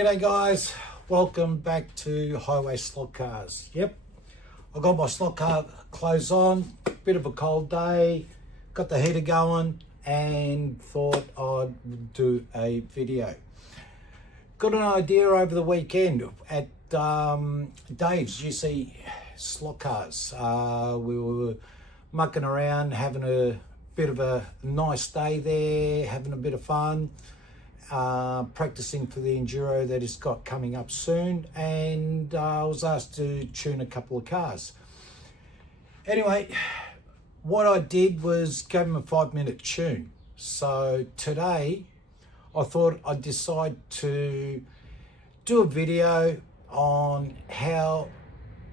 G'day guys, welcome back to Highway Slot Cars. Yep, I got my slot car clothes on, bit of a cold day, got the heater going and thought I'd do a video. Got an idea over the weekend at Dave's, you see slot cars. We were mucking around, having a bit of a nice day there, having a bit of fun. Practicing for the enduro that he's got coming up soon, and I was asked to tune a couple of cars. Anyway, what I did was gave him a 5-minute tune. So today I thought I'd decide to do a video on how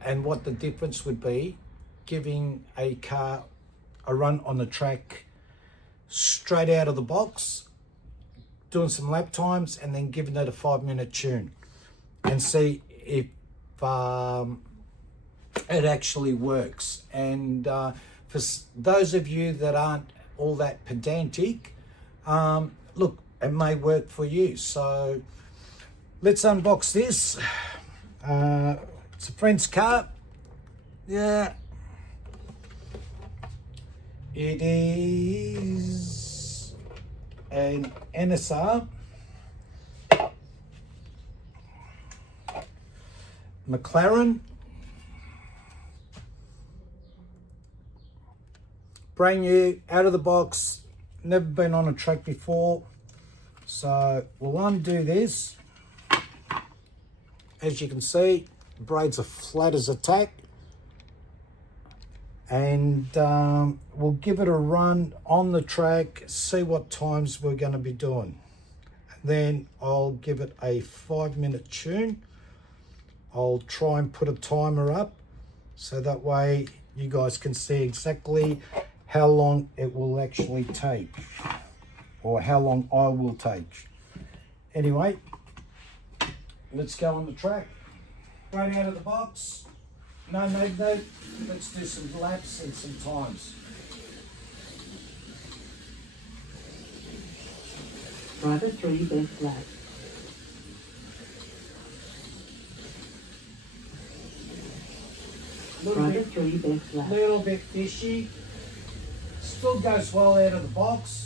and what the difference would be giving a car a run on the track straight out of the box, doing some lap times and then giving it a 5-minute tune and see if it actually works. And for those of you that aren't all that pedantic, look, it may work for you. So let's unbox this. It's a friend's car. Yeah, it is an NSR McLaren, brand new, out of the box, never been on a track before. So we'll undo this. As you can see, the braids are flat as a tack, and we'll give it a run on the track, see what times we're going to be doing. Then I'll give it a 5-minute tune. I'll try and put a timer up so that way you guys can see exactly how long it will actually take, or how long I will take. Anyway, let's go on the track. Right out of the box. No, let's do some laps and some times. Driver 3 best lap. Driver 3 best lap. Little bit fishy. Still goes well out of the box.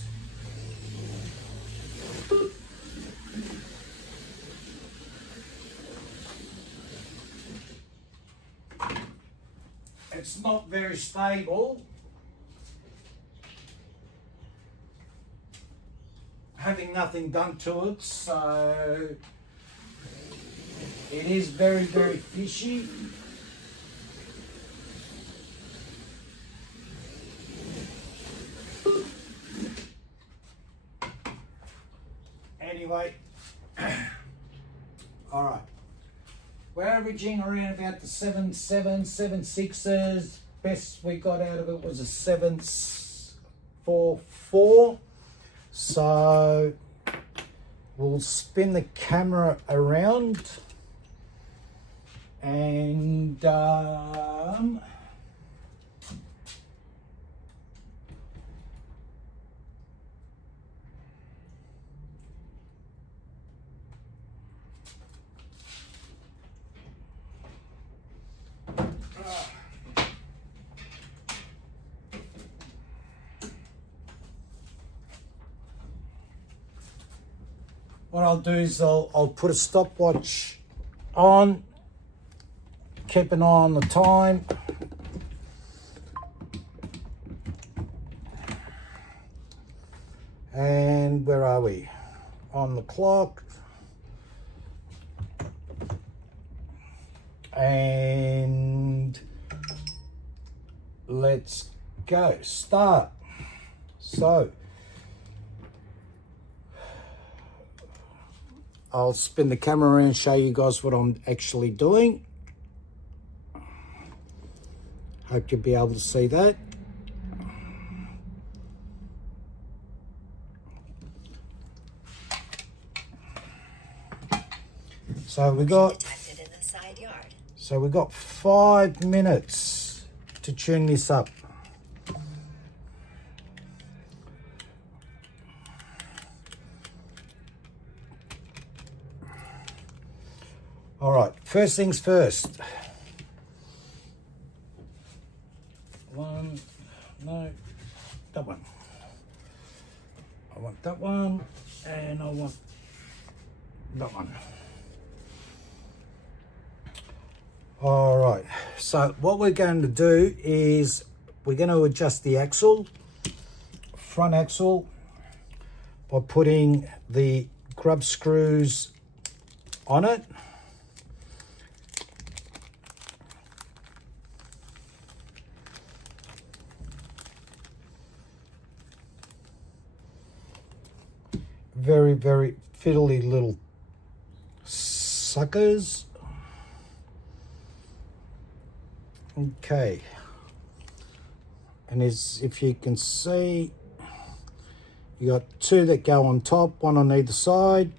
It's not very stable. Having nothing done to it, so it is very, very fishy. Anyway, all right. We're averaging around about the 7.7, 7.6s. Best we got out of it was a 7.44. So we'll spin the camera around and what I'll do is I'll put a stopwatch on, keep an eye on the time, and where are we? On the clock, and let's go, start. So I'll spin the camera around and show you guys what I'm actually doing. Hope you'll be able to see that. So we got 5 minutes to tune this up. All right, first things first. No, that one. I want that one, and I want that one. All right, so what we're going to do is we're going to adjust the axle, front axle, by putting the grub screws on it. Very, very fiddly little suckers. Okay. And as if you can see, you got two that go on top, one on either side.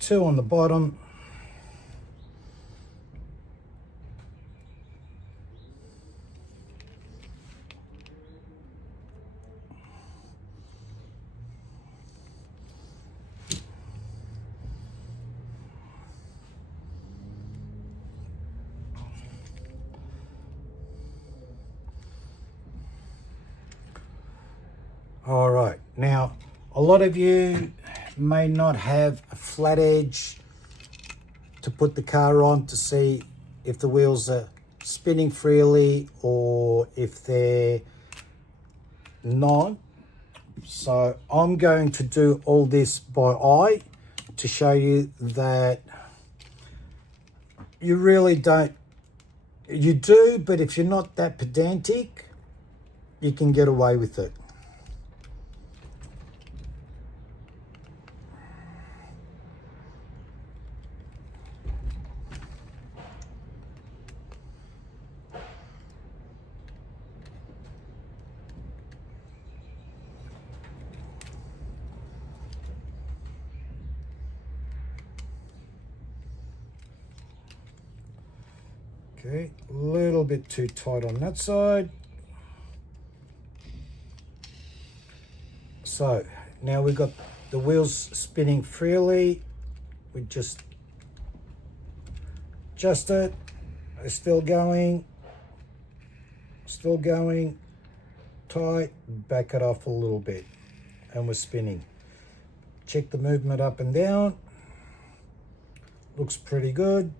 Two on the bottom. All right, now a lot of you may not have a flat edge to put the car on to see if the wheels are spinning freely or if they're not. So I'm going to do all this by eye to show you that you really don't, you do, but if you're not that pedantic, you can get away with it. Okay, a little bit too tight on that side. So now we've got the wheels spinning freely. We just adjust it. They're still going, tight, back it off a little bit, and we're spinning. Check the movement up and down. Looks pretty good.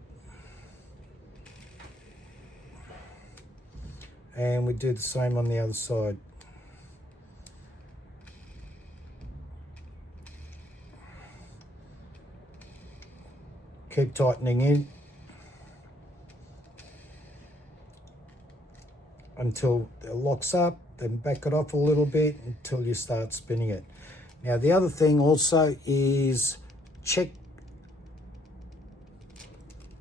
And we do the same on the other side. Keep tightening in until it locks up, then back it off a little bit until you start spinning it. Now the other thing also is check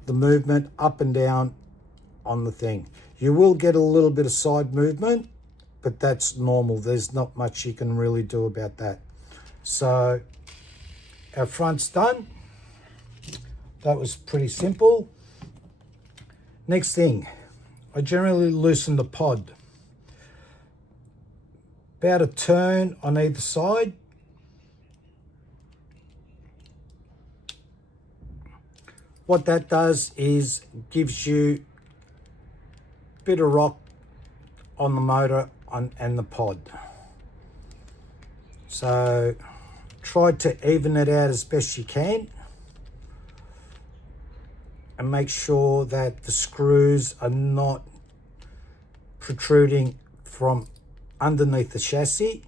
the movement up and down on the thing. You will get a little bit of side movement, but that's normal. There's not much you can really do about that. So our front's done. That was pretty simple. Next thing, I generally loosen the pod. About a turn on either side. What that does is gives you bit of rock on the motor and the pod. So try to even it out as best you can and make sure that the screws are not protruding from underneath the chassis,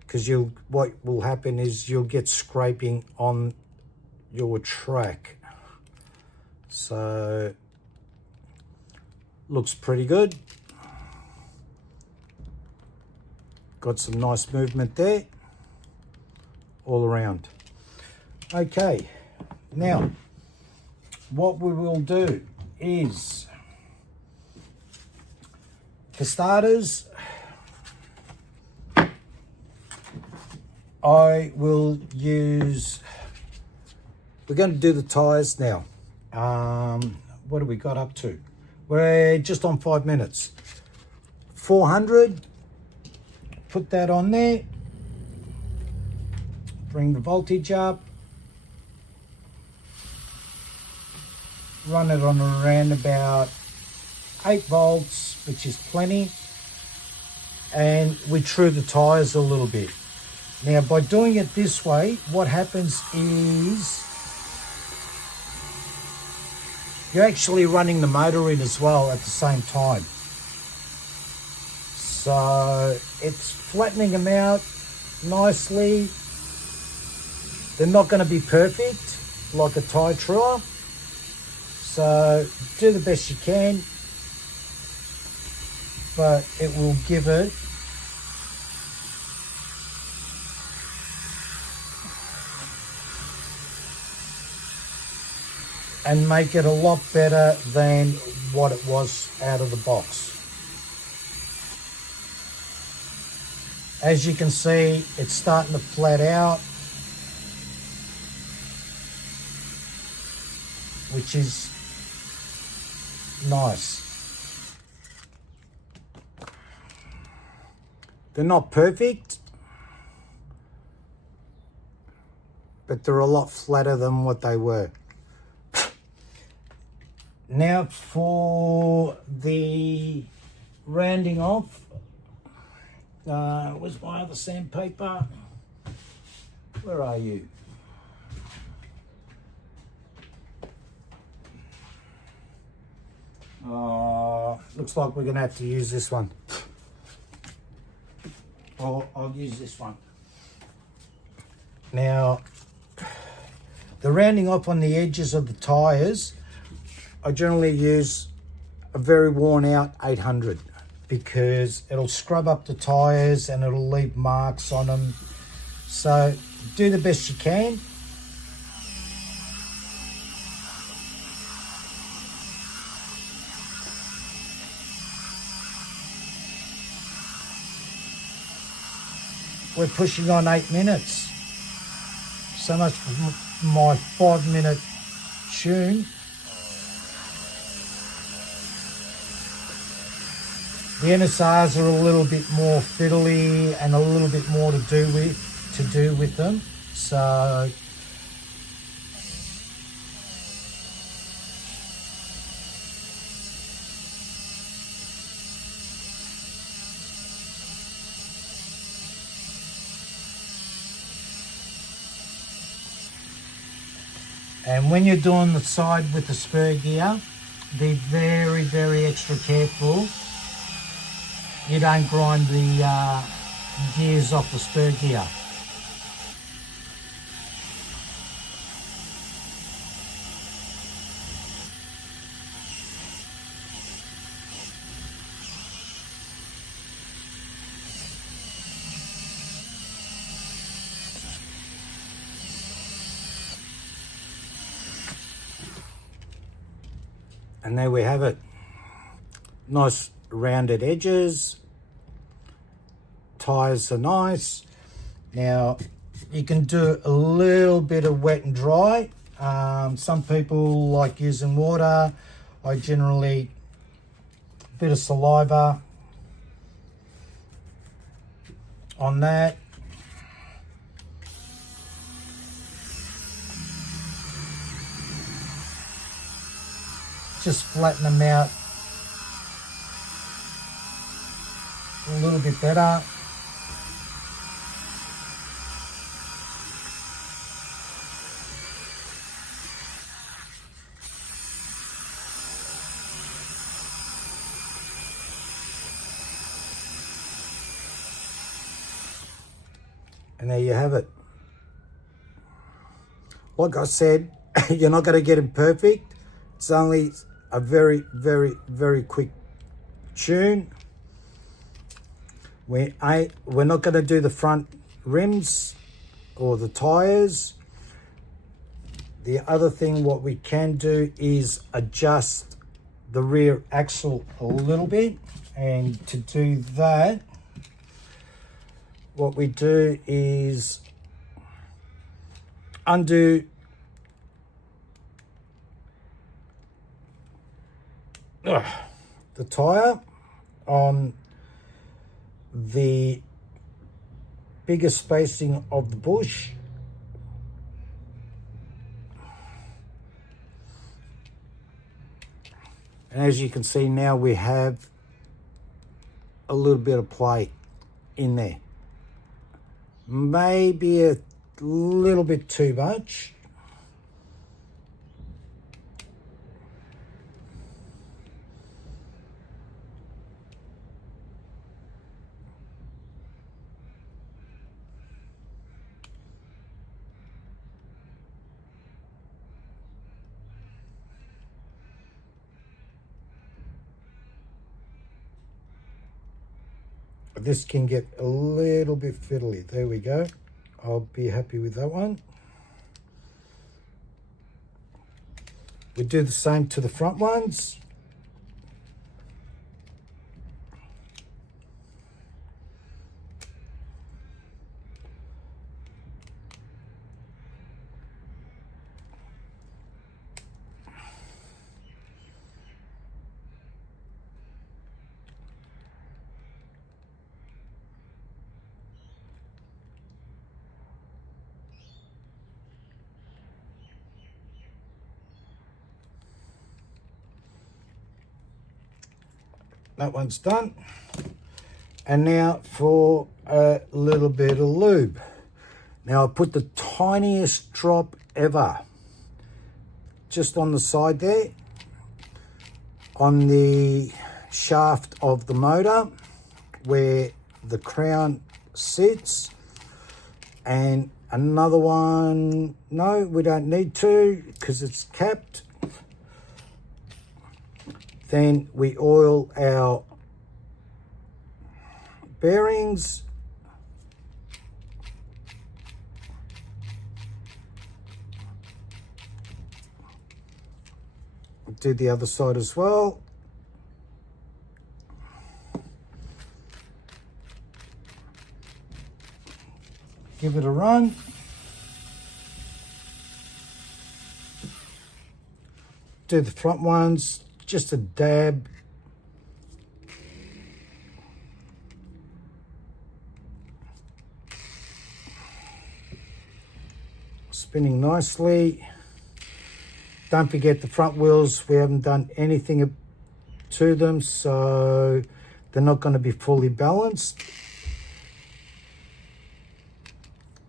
because what will happen is you'll get scraping on your track. So looks pretty good. Got some nice movement there all around. Okay, now what we will do is, for starters, I will use, we're going to do the tyres now. What have we got up to? We're just on 5 minutes. 400, put that on there. Bring the voltage up. Run it on around about 8 volts, which is plenty. And we true the tyres a little bit. Now, by doing it this way, what happens is you're actually running the motor in as well at the same time. So it's flattening them out nicely. They're not going to be perfect like a tyre truer. So do the best you can, but it will give it and make it a lot better than what it was out of the box. As you can see, it's starting to flat out, which is nice. They're not perfect, but they're a lot flatter than what they were. Now for the rounding off, where's my other sandpaper? Where are you? Looks like we're going to have to use this one. Or I'll use this one. Now, the rounding off on the edges of the tyres, I generally use a very worn out 800 because it'll scrub up the tyres and it'll leave marks on them. So do the best you can. We're pushing on 8 minutes. So much for my 5-minute tune. The NSRs are a little bit more fiddly and a little bit more to do with them. So and when you're doing the side with the spur gear, be very, very extra careful you don't grind the gears off the spur gear. And there we have it. Nice rounded edges. Tyres are nice. Now you can do a little bit of wet and dry. Some people like using water. I generally a bit of saliva on that. Just flatten them out a little bit better. And there you have it. Like I said, you're not going to get it perfect. It's only a very, very, very quick tune. We're not going to do the front rims or the tyres. The other thing what we can do is adjust the rear axle a little bit. And to do that, what we do is undo the tyre on the bigger spacing of the bush. And as you can see now, we have a little bit of play in there. Maybe a little bit too much. This can get a little bit fiddly. There we go. I'll be happy with that one. We do the same to the front ones. That one's done. And now for a little bit of lube. Now I put the tiniest drop ever just on the side there, on the shaft of the motor where the crown sits, and another one, no, we don't need to because it's capped. Then we oil our bearings. Do the other side as well. Give it a run. Do the front ones, just a dab. Spinning nicely. Don't forget the front wheels, we haven't done anything to them, so they're not going to be fully balanced.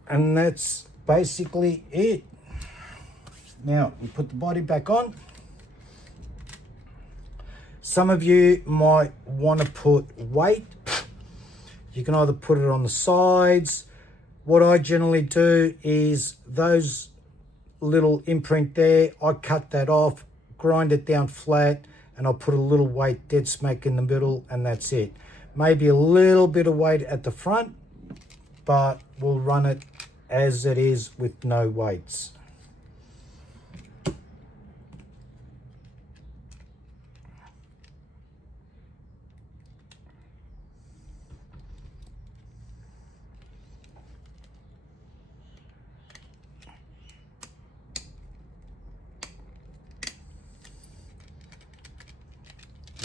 And that's basically it. Now we put the body back on. Some of you might want to put weight. You can either put it on the sides. What I generally do is those little imprint there, I cut that off, grind it down flat, and I'll put a little weight dead smack in the middle, and that's it. Maybe a little bit of weight at the front, but we'll run it as it is with no weights.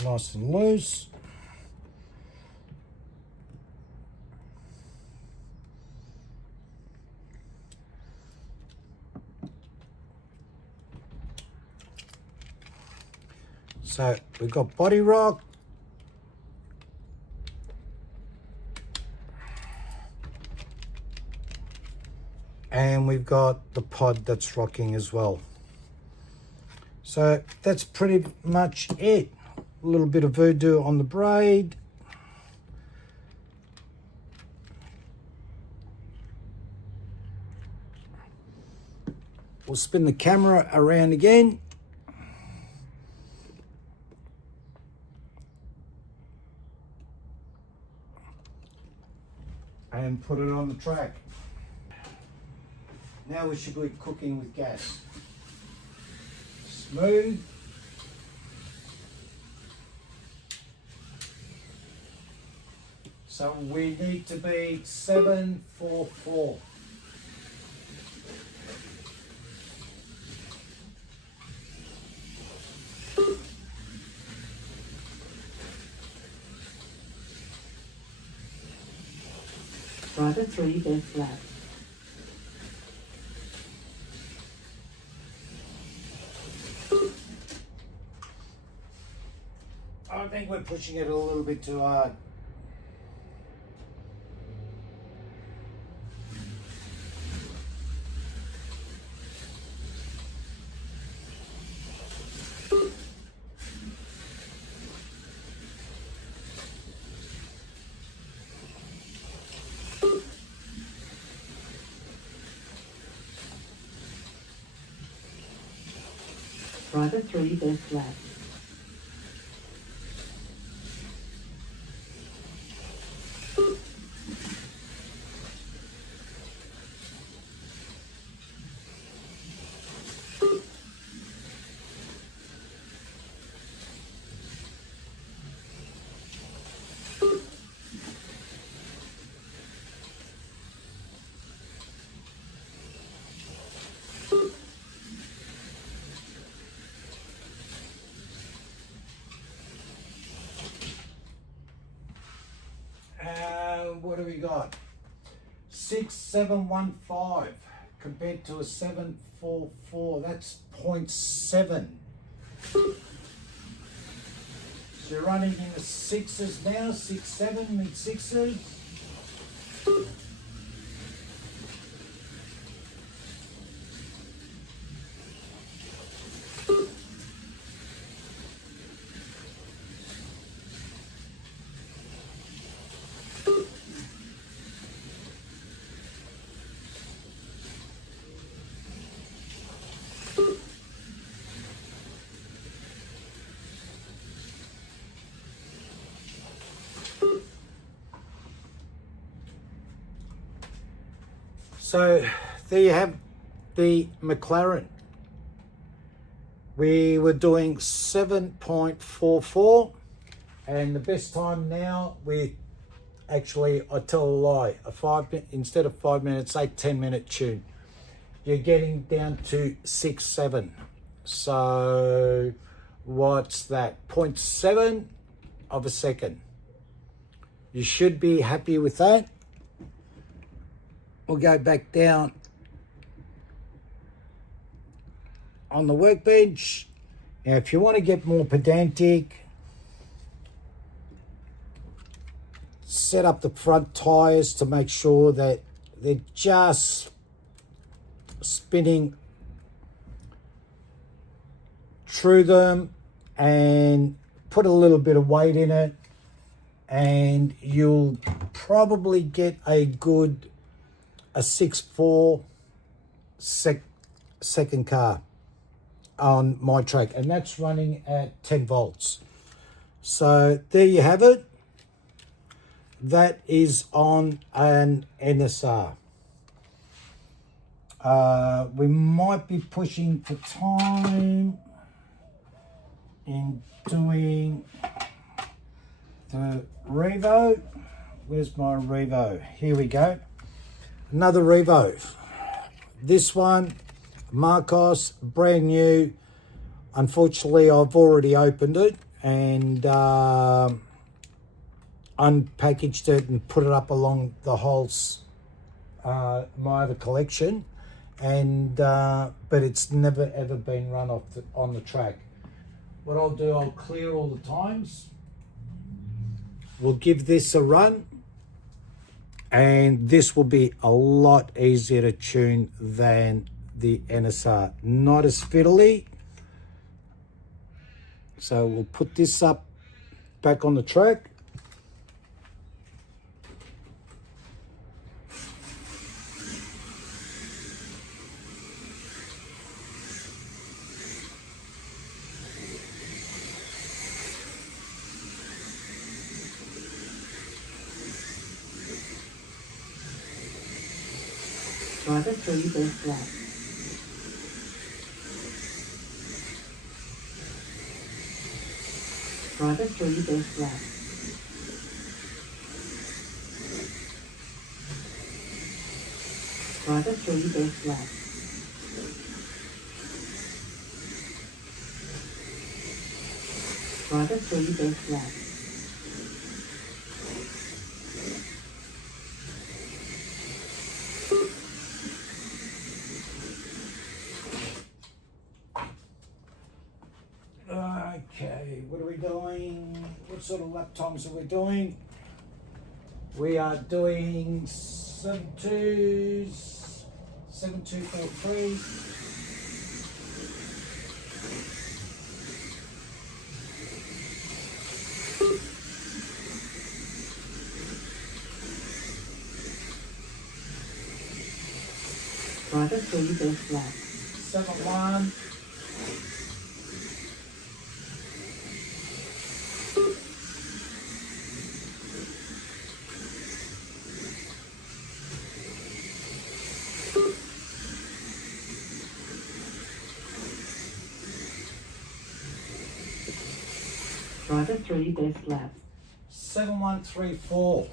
Nice and loose. So we've got body rock. And we've got the pod that's rocking as well. So that's pretty much it. A little bit of voodoo on the braid. We'll spin the camera around again. And put it on the track. Now we should be cooking with gas. Smooth. So we need to be 744. Driver 3 best lap. I think we're pushing it a little bit too hard. Driver 3 best lap. What do we got? 6715 compared to a 744. That's 0.7. So you're running in the sixes now, 6-7, mid sixes. So there you have the McLaren. We were doing 7.44 and the best time now we actually, I tell a lie, instead of 5 minutes, say 10-minute tune. You're getting down to 6-7. So what's that? 0.7 of a second. You should be happy with that. We'll go back down on the workbench. Now, if you want to get more pedantic, set up the front tires to make sure that they're just spinning through them, and put a little bit of weight in it, and you'll probably get a 6.4 second car on my track, and that's running at 10 volts. So there you have it. That is on an NSR. We might be pushing for time in doing the Revo. Where's my Revo? Here we go. Another Revo. This one, Marcos, brand new. Unfortunately, I've already opened it and unpackaged it and put it up along the whole my other collection, and but it's never ever been run on the track. What I'll do, I'll clear all the times. We'll give this a run, and this will be a lot easier to tune than the NSR. Not as fiddly. So we'll put this up back on the track. Driver 3 best lap. Driver 3 best lap. Driver 3 best lap. Driver 3 best lap. What sort of lap times are we doing? We are doing 7243. Driver 3 best lap. 71. Driver 3 best lap. 7134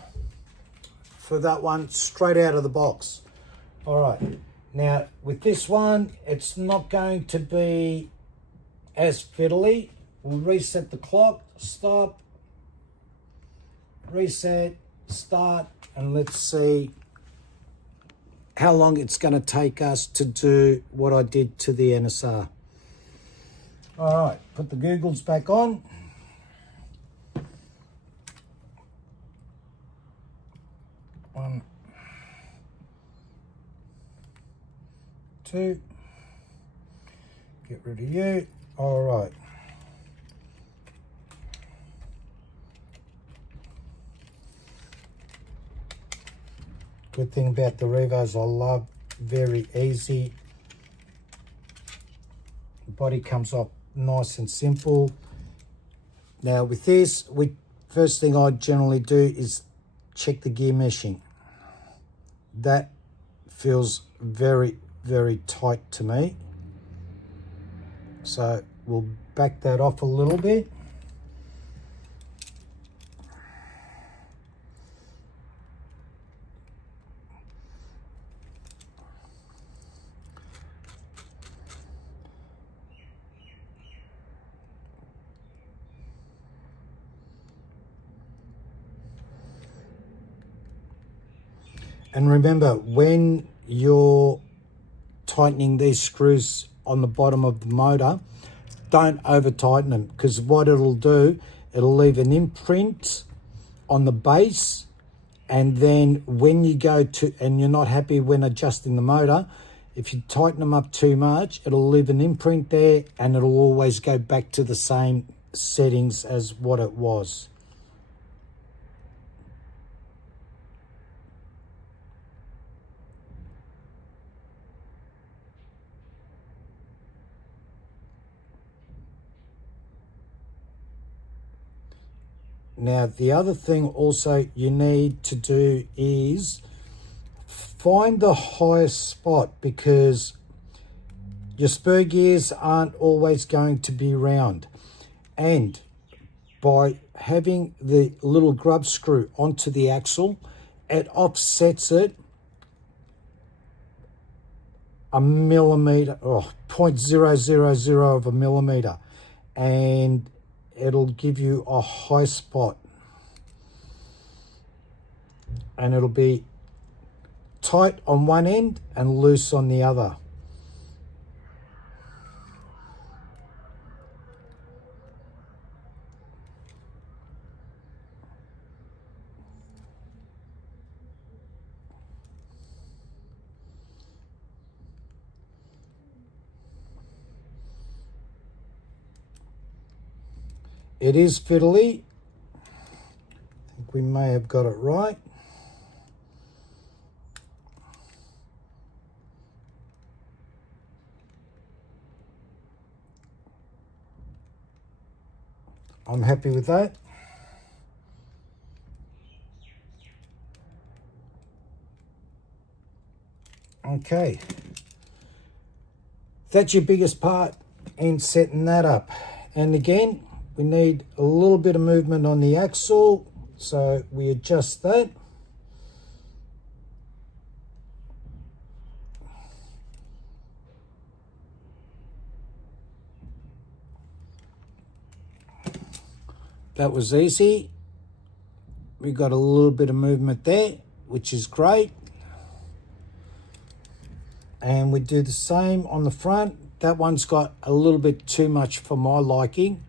for that one, straight out of the box. All right, now with this one, it's not going to be as fiddly. We'll reset the clock, stop, reset, start, and let's see how long it's going to take us to do what I did to the NSR. All right, put the googles back on. One, two, get rid of you. All right. Good thing about the Revos I love, very easy. The body comes off nice and simple. Now with this, first thing I generally do is check the gear meshing. That feels very, very tight to me. So we'll back that off a little bit. And remember, when you're tightening these screws on the bottom of the motor, don't over tighten them, because what it'll do, it'll leave an imprint on the base, and then when you go to, and you're not happy when adjusting the motor, if you tighten them up too much, it'll leave an imprint there, and it'll always go back to the same settings as what it was. Now, the other thing also you need to do is find the highest spot, because your spur gears aren't always going to be round. And by having the little grub screw onto the axle, it offsets it a millimeter, or 0.000 of a millimeter. And it'll give you a high spot, and it'll be tight on one end and loose on the other. It is fiddly. I think we may have got it right. I'm happy with that. Okay. That's your biggest part in setting that up. And again, we need a little bit of movement on the axle, so we adjust that. That was easy. We got a little bit of movement there, which is great. And we do the same on the front. That one's got a little bit too much for my liking.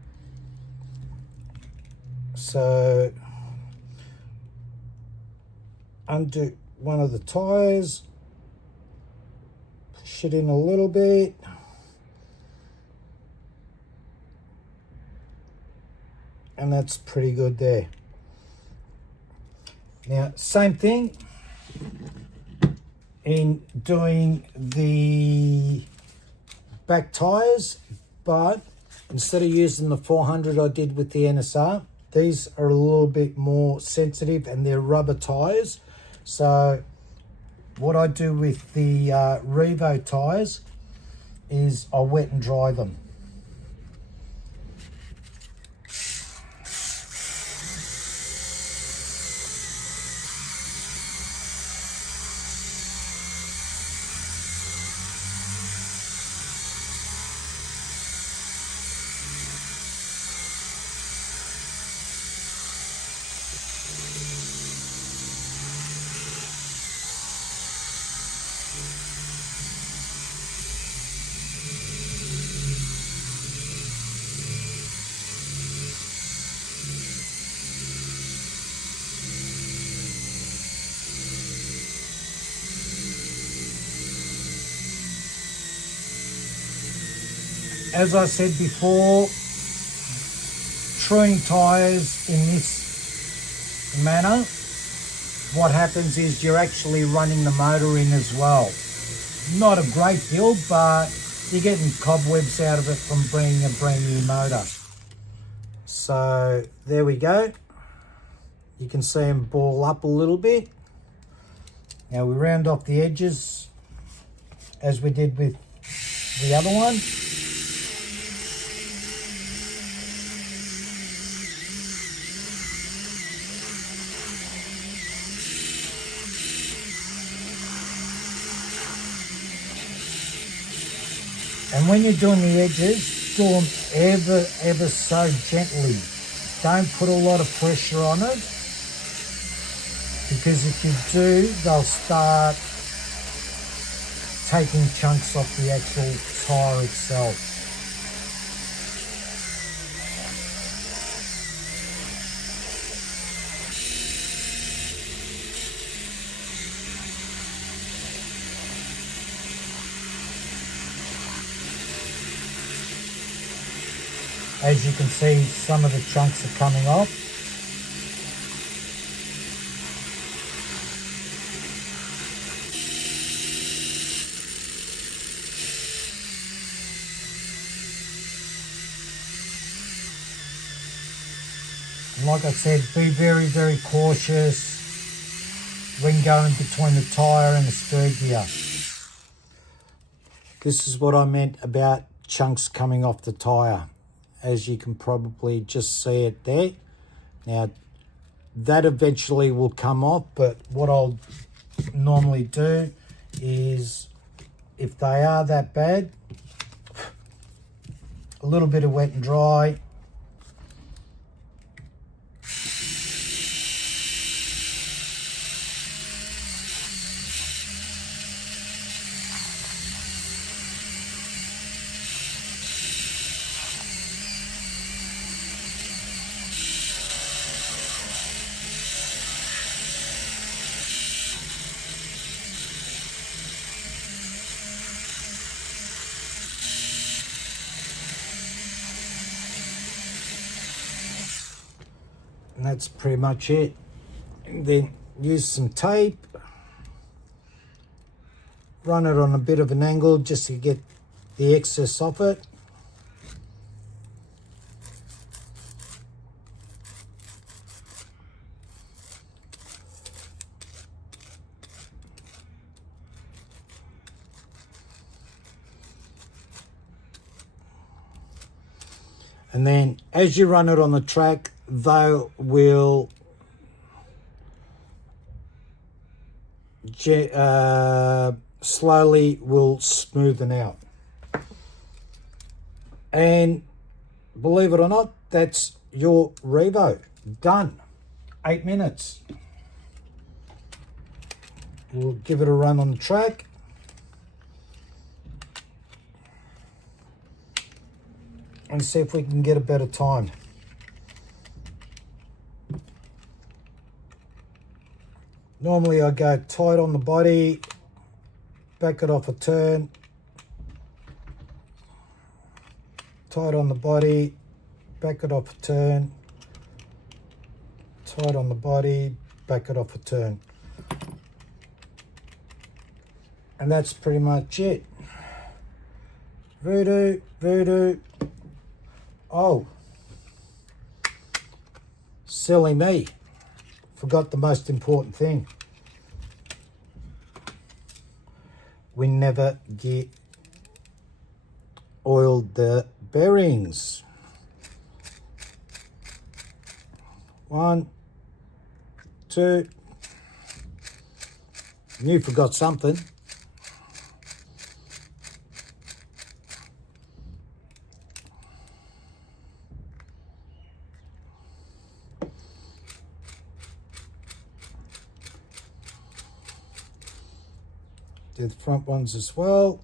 So undo one of the tires, push it in a little bit. And that's pretty good there. Now, same thing in doing the back tires, but instead of using the 400 I did with the NSR, these are a little bit more sensitive and they're rubber tires. So what I do with the Revo tires is I wet and dry them. As I said before, truing tyres in this manner, what happens is you're actually running the motor in as well. Not a great deal, but you're getting cobwebs out of it from being a brand new motor. So there we go. You can see them ball up a little bit. Now we round off the edges as we did with the other one. And when you're doing the edges, do them ever so gently. Don't put a lot of pressure on it, because if you do, they'll start taking chunks off the actual tyre itself. As you can see, some of the chunks are coming off. And like I said, be very cautious when going between the tyre and the spur gear. This is what I meant about chunks coming off the tyre. As you can probably just see it there. Now, that eventually will come off, but what I'll normally do is, if they are that bad, a little bit of wet and dry. And that's pretty much it. And then use some tape, run it on a bit of an angle just to get the excess off it. And then as you run it on the track, they will slowly will smoothen out. And believe it or not, that's your Revo done. 8 minutes. We'll give it a run on the track. And see if we can get a better time. Normally I go tight on the body, back it off a turn, tight on the body, back it off a turn, tight on the body, back it off a turn. And that's pretty much it. Voodoo, voodoo. Oh, silly me. Forgot the most important thing. We never get oiled the bearings. 1, 2. You forgot something. Do the front ones as well.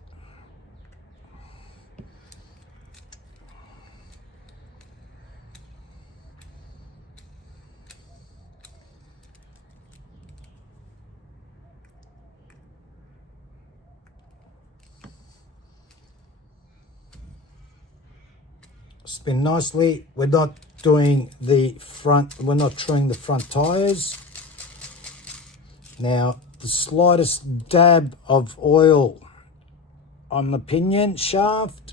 Spin nicely. We're not doing the front, we're not trimming the front tires. Now, the slightest dab of oil on the pinion shaft.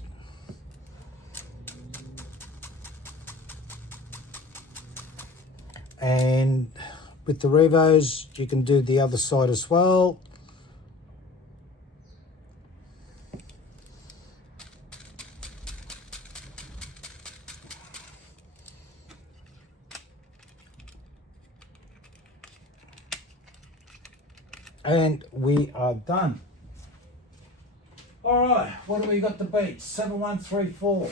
And with the Revos, you can do the other side as well. And we are done. All right, what do we got to beat? 7134.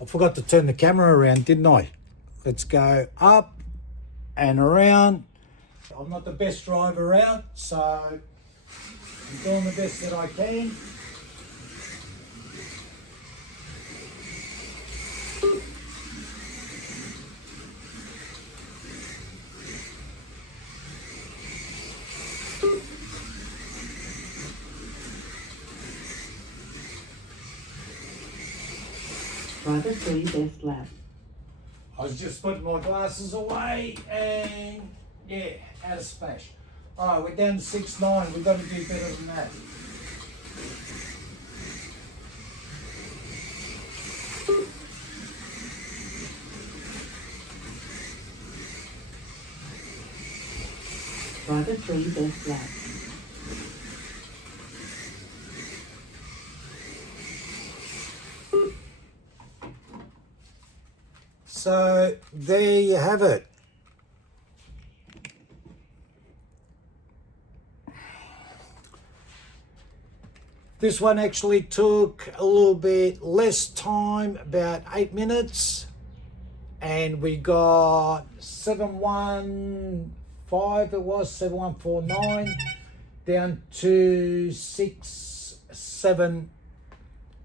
I forgot to turn the camera around, didn't I? Let's go up and around. I'm not the best driver out, so I'm doing the best that I can. Driver 3, best lap. I was just putting my glasses away and yeah, had a splash. All right, we're down to 6.9. We've got to do better than that. Driver 3, best lap. So there you have it. This one actually took a little bit less time, about 8 minutes. And we got 715, it was 7149, down to 67.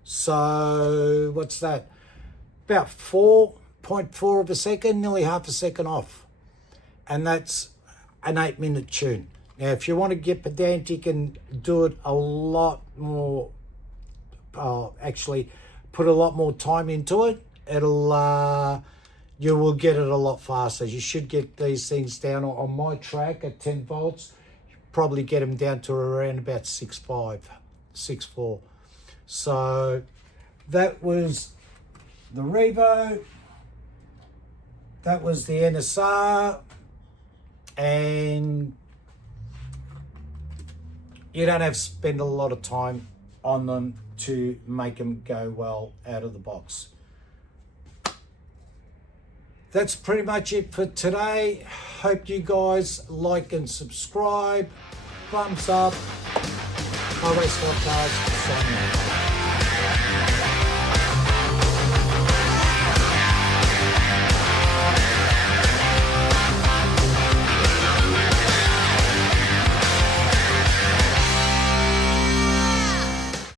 So what's that? About 4.4 of a second, nearly half a second off. And that's an 8 minute tune. Now, if you want to get pedantic and do it a lot more, actually put a lot more time into it, it'll, you will get it a lot faster. You should get these things down on my track at 10 volts, probably get them down to around about 6.5, 6.4. So that was the Revo, that was the NSR, and you don't have to spend a lot of time on them to make them go well out of the box. That's pretty much it for today. Hope you guys like and subscribe. Thumbs up. Highway Slotcars signing off.